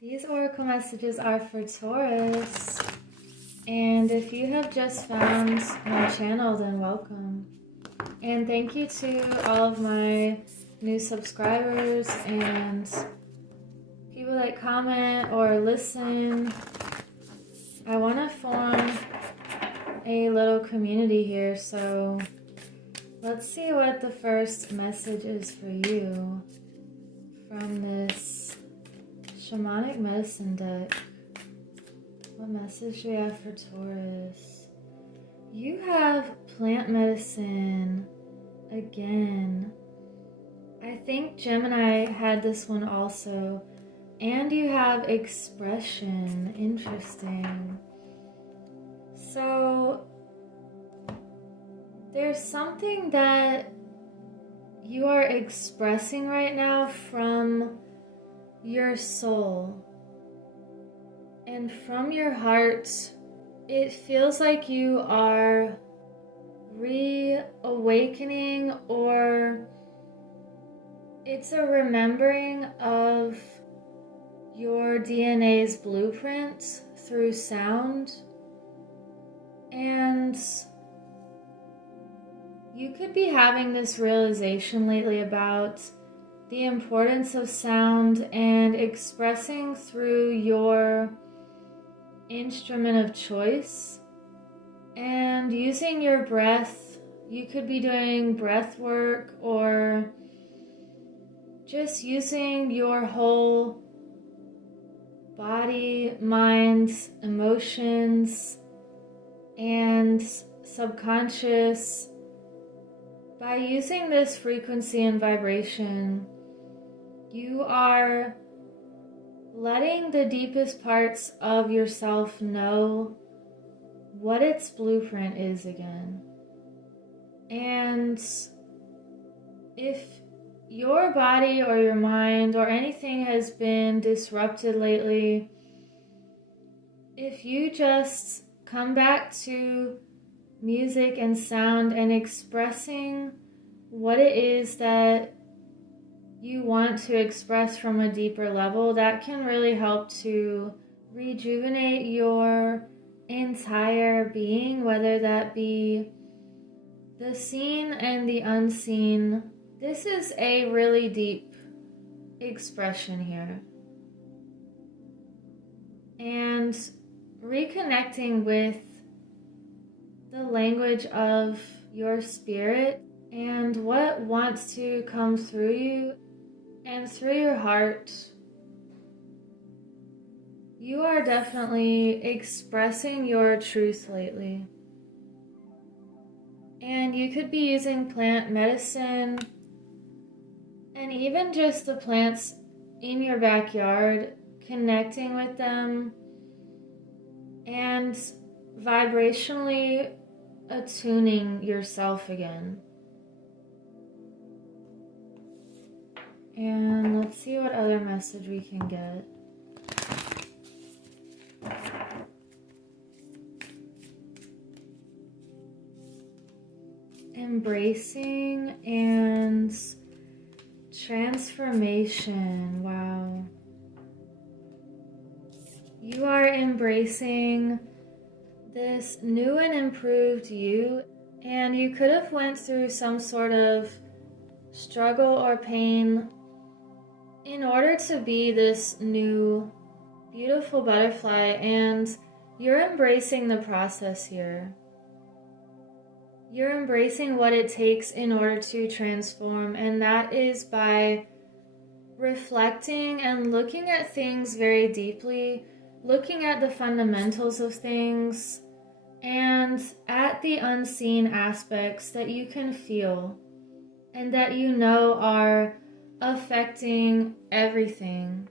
These oracle messages are for Taurus, and if you have just found my channel, then welcome. And thank you to all of my new subscribers and people that comment or listen. I want to form a little community here, so let's see what the first message is for you from this shamanic medicine deck. What message do we have for Taurus? You have plant medicine again. I think Gemini had this one also. And you have expression. Interesting. So there's something that you are expressing right now from your soul and from your heart. It feels like you are reawakening, or it's a remembering of your DNA's blueprint through sound. And you could be having this realization lately about the importance of sound and expressing through your instrument of choice and using your breath. You could be doing breath work or just using your whole body, mind, emotions, and subconscious. By using this frequency and vibration, you are letting the deepest parts of yourself know what its blueprint is again. And if your body or your mind or anything has been disrupted lately, if you just come back to music and sound and expressing what it is that you want to express from a deeper level, that can really help to rejuvenate your entire being, whether that be the seen and the unseen. This is a really deep expression here. And reconnecting with the language of your spirit and what wants to come through you and through your heart. You are definitely expressing your truth lately. And you could be using plant medicine and even just the plants in your backyard, connecting with them and vibrationally attuning yourself again. And let's see what other message we can get. Embracing and transformation. Wow. You are embracing this new and improved you, and you could have went through some sort of struggle or pain in order to be this new beautiful butterfly, and you're embracing the process here. You're embracing what it takes in order to transform, and that is by reflecting and looking at things very deeply, looking at the fundamentals of things, and at the unseen aspects that you can feel and that you know are affecting everything,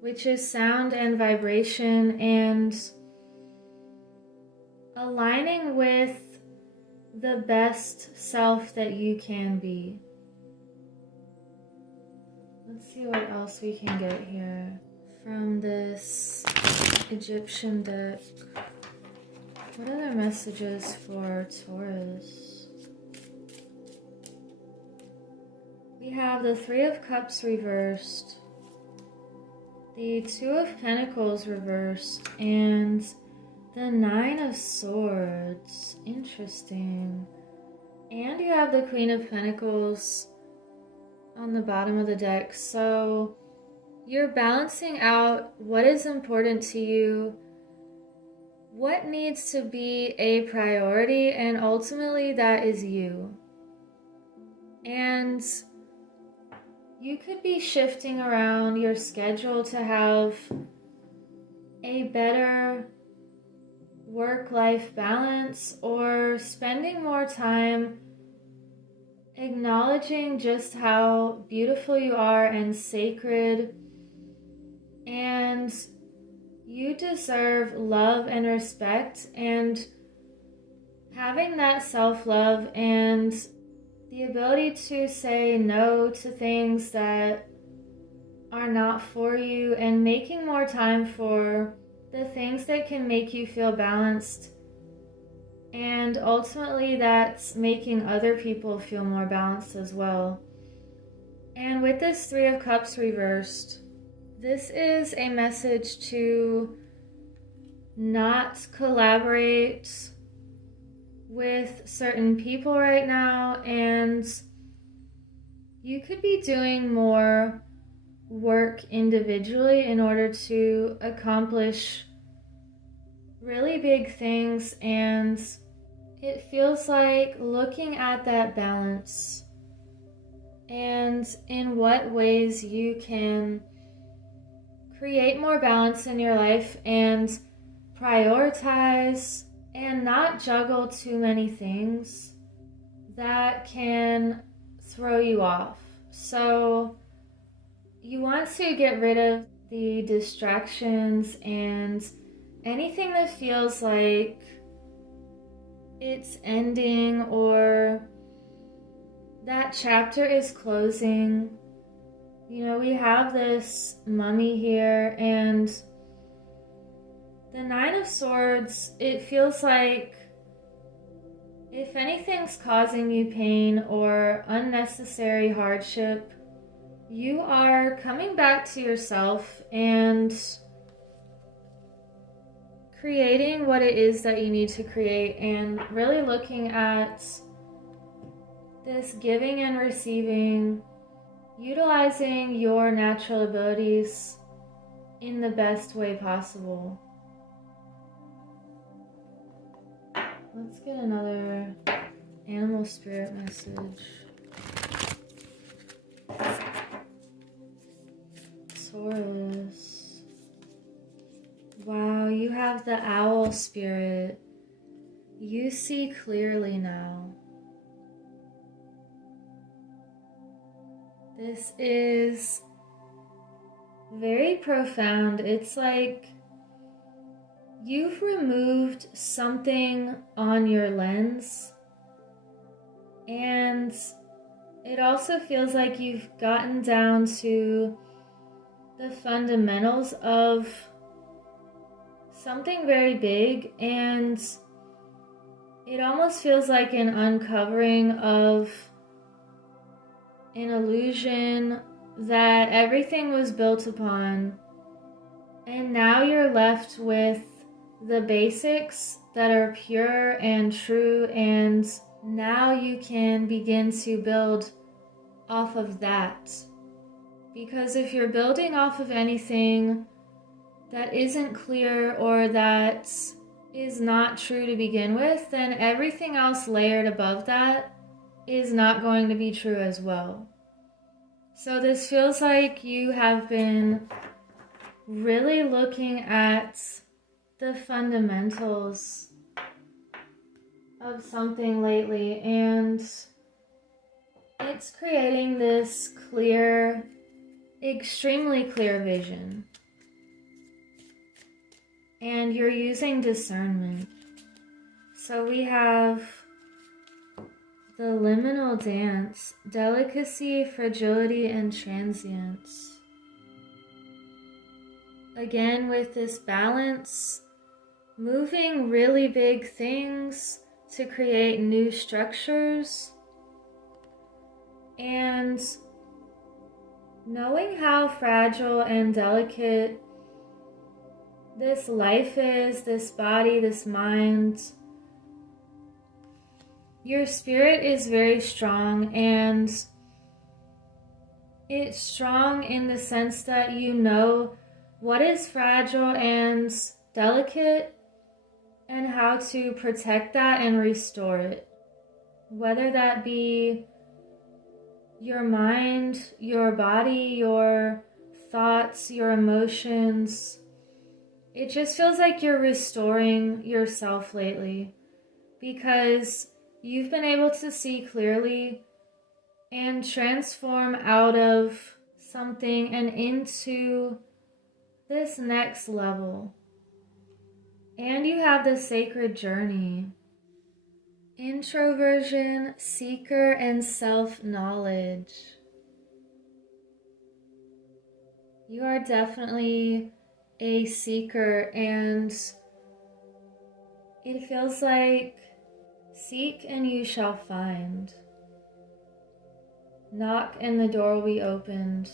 which is sound and vibration, and aligning with the best self that you can be. Let's see what else we can get here from this Egyptian deck. What other messages for Taurus? We have the Three of Cups reversed. the Two of Pentacles reversed, and the Nine of Swords. Interesting. And you have the Queen of Pentacles on the bottom of the deck. So you're balancing out what is important to you, what needs to be a priority, and ultimately that is you. And you could be shifting around your schedule to have a better work-life balance, or spending more time acknowledging just how beautiful you are and sacred, and you deserve love and respect, and having that self-love and the ability to say no to things that are not for you, and making more time for the things that can make you feel balanced, and ultimately that's making other people feel more balanced as well. And with this Three of Cups reversed, this is a message to not collaborate with certain people right now, and you could be doing more work individually in order to accomplish really big things. And it feels like looking at that balance and in what ways you can create more balance in your life and prioritize and not juggle too many things that can throw you off. So you want to get rid of the distractions and anything that feels like it's ending or that chapter is closing. You know, we have this mummy here, and the Nine of Swords, it feels like if anything's causing you pain or unnecessary hardship, you are coming back to yourself and creating what it is that you need to create, and really looking at this giving and receiving, utilizing your natural abilities in the best way possible. Let's get another animal spirit message. Taurus. Wow, you have the owl spirit. You see clearly now. This is very profound. It's like you've removed something on your lens, and it also feels like you've gotten down to the fundamentals of something very big, and it almost feels like an uncovering of an illusion that everything was built upon, and now you're left with the basics that are pure and true, and now you can begin to build off of that. Because if you're building off of anything that isn't clear or that is not true to begin with, then everything else layered above that is not going to be true as well. So this feels like you have been really looking at the fundamentals of something lately, and it's creating this clear, extremely clear vision. And you're using discernment. So we have the liminal dance, delicacy, fragility, and transience. Again, with this balance, moving really big things to create new structures, and knowing how fragile and delicate this life is, this body, this mind, your spirit is very strong, and it's strong in the sense that you know what is fragile and delicate and how to protect that and restore it. Whether that be your mind, your body, your thoughts, your emotions. It just feels like you're restoring yourself lately because you've been able to see clearly and transform out of something and into this next level. And you have the sacred journey. Introversion, seeker, and self-knowledge. You are definitely a seeker, and it feels like seek and you shall find. Knock and the door will be opened.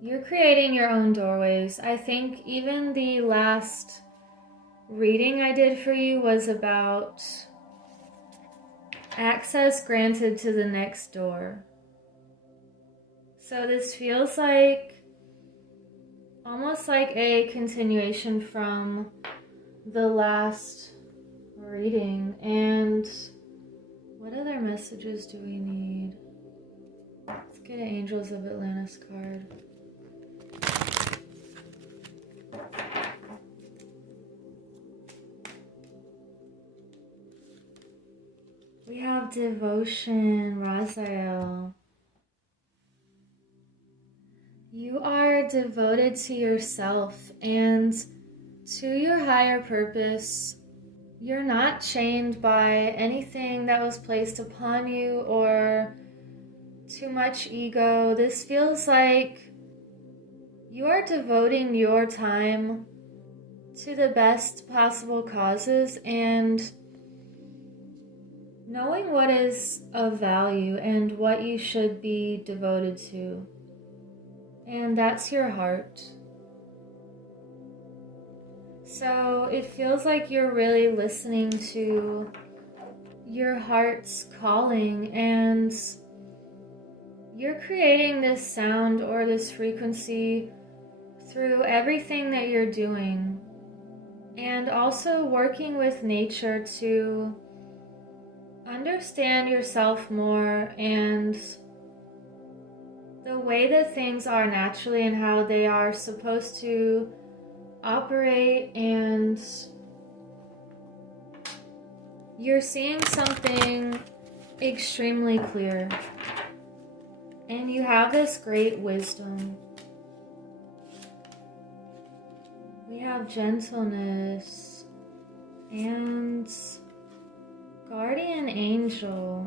You're creating your own doorways. I think even the last reading I did for you was about access granted to the next door. So this feels like almost like a continuation from the last reading. And what other messages do we need? Let's get an Angels of Atlantis card. We have Devotion, Raziel. You are devoted to yourself and to your higher purpose. You're not chained by anything that was placed upon you or too much ego. This feels like you are devoting your time to the best possible causes and knowing what is of value and what you should be devoted to. And that's your heart. So it feels like you're really listening to your heart's calling, and you're creating this sound or this frequency through everything that you're doing, and also working with nature to understand yourself more and the way that things are naturally and how they are supposed to operate. And you're seeing something extremely clear, and you have this great wisdom. We have gentleness and guardian angel.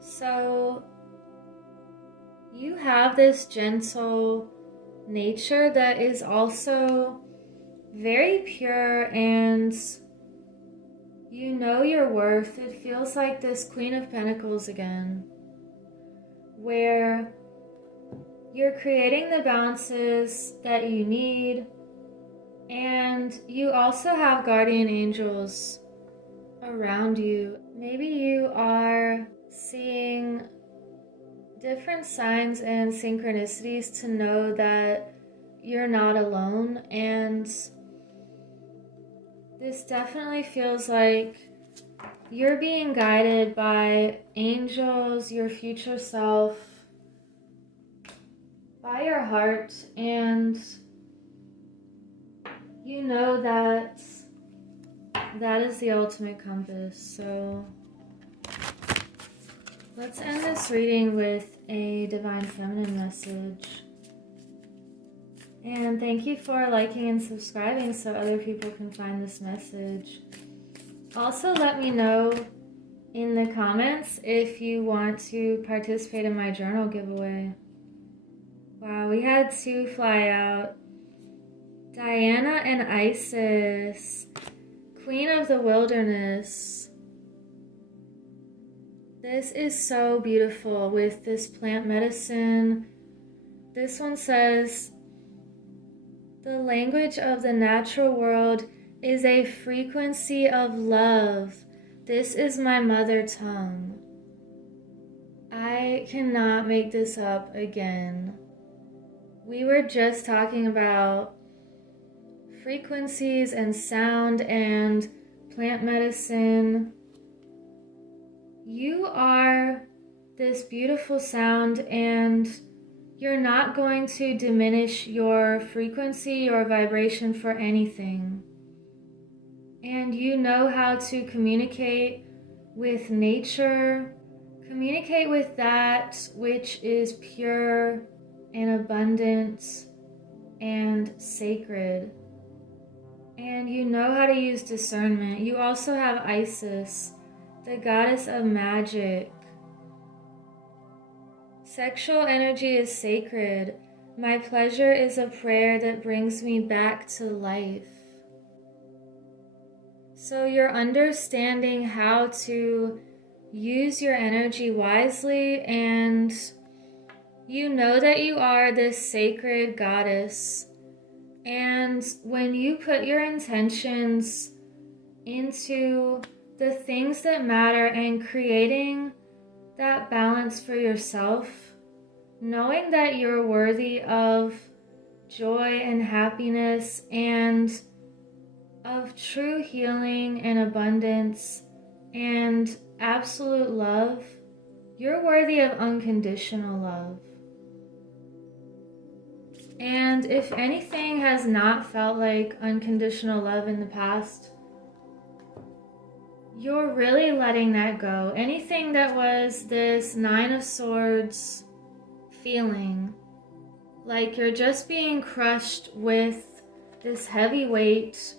So you have this gentle nature that is also very pure, and you know your worth. It feels like this Queen of Pentacles again, where you're creating the balances that you need, and you also have guardian angels around you. Maybe you are seeing different signs and synchronicities to know that you're not alone, and this definitely feels like you're being guided by angels, your future self, by your heart, and you know that that is the ultimate compass. So let's end this reading with a Divine Feminine message. And thank you for liking and subscribing so other people can find this message. Also, let me know in the comments if you want to participate in my journal giveaway. Wow, we had 2 fly out. Diana and Isis, Queen of the Wilderness. This is so beautiful with this plant medicine. This one says, the language of the natural world is a frequency of love. This is my mother tongue. I cannot make this up again. We were just talking about frequencies and sound and plant medicine. You are this beautiful sound, and you're not going to diminish your frequency or vibration for anything. And you know how to communicate with nature, communicate with that which is pure and abundant and sacred. And you know how to use discernment. You also have Isis, the goddess of magic. Sexual energy is sacred. My pleasure is a prayer that brings me back to life. So you're understanding how to use your energy wisely, and you know that you are this sacred goddess. And when you put your intentions into the things that matter and creating that balance for yourself, knowing that you're worthy of joy and happiness and of true healing and abundance and absolute love, you're worthy of unconditional love. And if anything has not felt like unconditional love in the past, you're really letting that go. Anything that was this Nine of Swords feeling, like you're just being crushed with this heavy weight,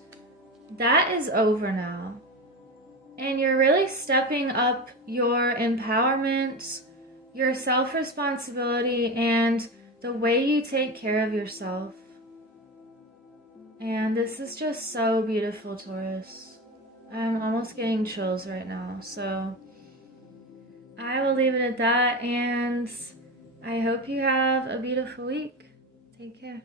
that is over now. And you're really stepping up your empowerment, your self-responsibility, and the way you take care of yourself. And this is just so beautiful, Taurus. I'm almost getting chills right now. So I will leave it at that, and I hope you have a beautiful week. Take care.